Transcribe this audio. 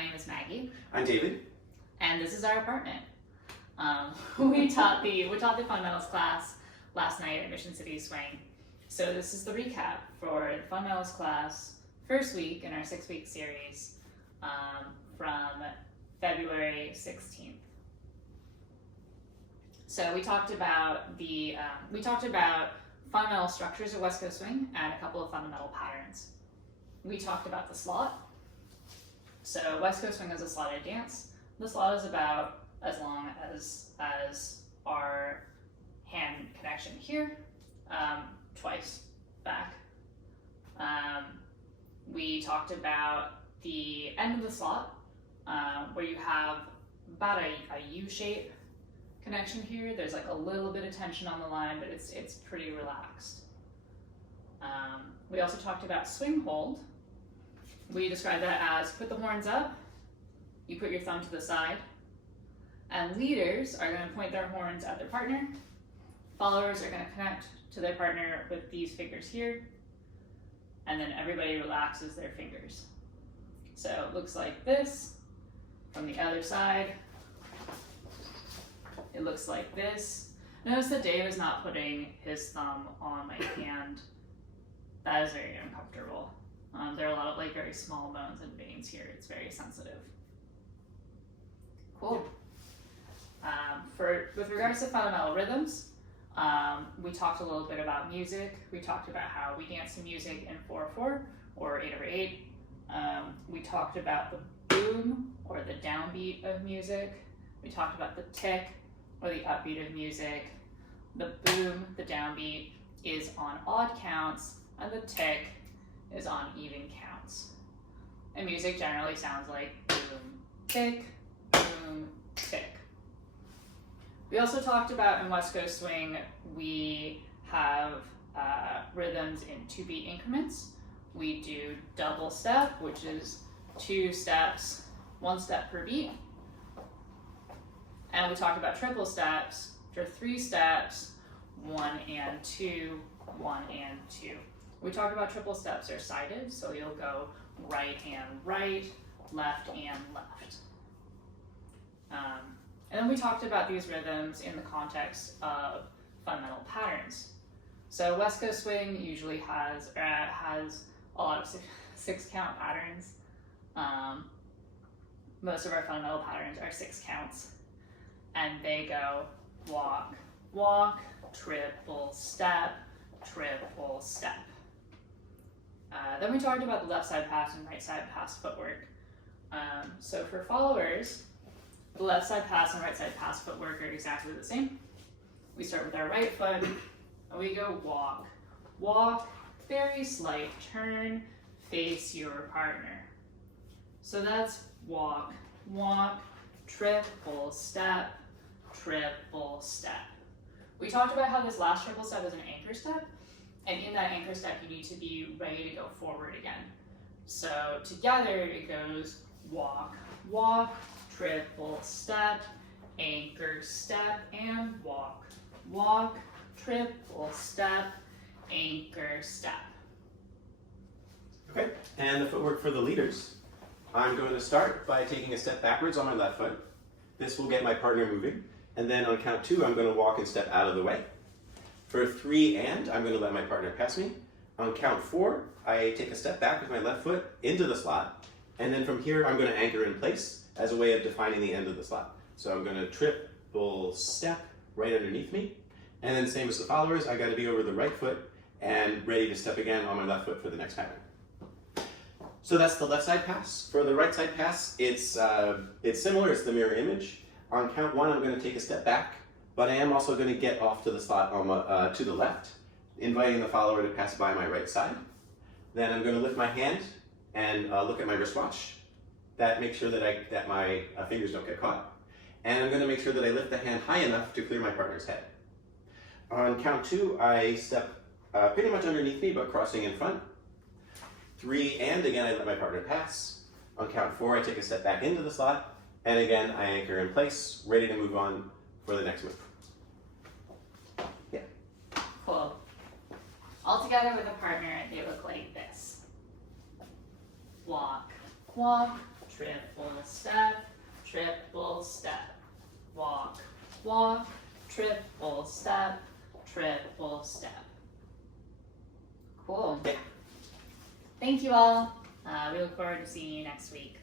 My name is Maggie. I'm David. And this is our apartment. We taught the fundamentals class last night at Mission City Swing. So this is the recap for the fundamentals class, first week in our 6-week series from February 16th. So we talked about fundamental structures of West Coast Swing and a couple of fundamental patterns. We talked about the slot. So West Coast Swing is a slotted dance. The slot is about as long as our hand connection here, twice back. We talked about the end of the slot, where you have about a U-shape connection here. There's like a little bit of tension on the line, but it's pretty relaxed. We also talked about swing hold. We described that as put the horns up, you put your thumb to the side, and leaders are going to point their horns at their partner. Followers are going to connect to their partner with these fingers here, and then everybody relaxes their fingers. So it looks like this from the other side. It looks like this. Notice that Dave is not putting his thumb on my hand. That is very uncomfortable. There are a lot of very small bones and veins here. It's very sensitive. Cool. With regards to fundamental rhythms, we talked a little bit about music. We talked about how we dance to music in 4/4 or 8/8. We talked about the boom or the downbeat of music. We talked about the tick or the upbeat of music. The boom, the downbeat, is on odd counts, and the tick is on even counts. And music generally sounds like boom, tick, boom, tick. We also talked about in West Coast Swing, we have rhythms in 2-beat increments. We do double step, which is 2 steps, 1 step per beat. And we talked about triple steps, which are 3 steps, 1 and 2, 1 and 2. We talked about triple steps are sided, so you'll go right and right, left and left. And then we talked about these rhythms in the context of fundamental patterns. So West Coast Swing usually has a lot of 6-count patterns. Most of our fundamental patterns are 6 counts. And they go walk, walk, triple step, triple step. Then we talked about the left side pass and right side pass footwork. So for followers, the left side pass and right side pass footwork are exactly the same. We start with our right foot and we go walk, walk, very slight turn, face your partner. So that's walk, walk, triple step, triple step. We talked about how this last triple step is an anchor step, and in that anchor step you need to be ready to go forward again. So together it goes walk, walk, triple step, anchor step, and walk, walk, triple step, anchor step. Okay, and the footwork for the leaders. I'm going to start by taking a step backwards on my left foot. This will get my partner moving. And then on count 2, I'm going to walk and step out of the way. For 3 and, I'm going to let my partner pass me. On count 4, I take a step back with my left foot into the slot. And then from here, I'm going to anchor in place as a way of defining the end of the slot. So I'm going to triple step right underneath me. And then same as the followers, I got to be over the right foot and ready to step again on my left foot for the next pattern. So that's the left side pass. For the right side pass, it's similar, it's the mirror image. On count 1, I'm going to take a step back, but I am also going to get off to the slot to the left, inviting the follower to pass by my right side. Then I'm going to lift my hand and look at my wristwatch. That makes sure that my fingers don't get caught. And I'm going to make sure that I lift the hand high enough to clear my partner's head. On count 2, I step pretty much underneath me, but crossing in front. 3 and, again, I let my partner pass. On count 4, I take a step back into the slot. And again, I anchor in place, ready to move on for the next move. Yeah. Cool. All together with a partner, they look like this. Walk, walk, triple step, triple step. Walk, walk, triple step, triple step. Cool. Okay. Thank you all. We look forward to seeing you next week.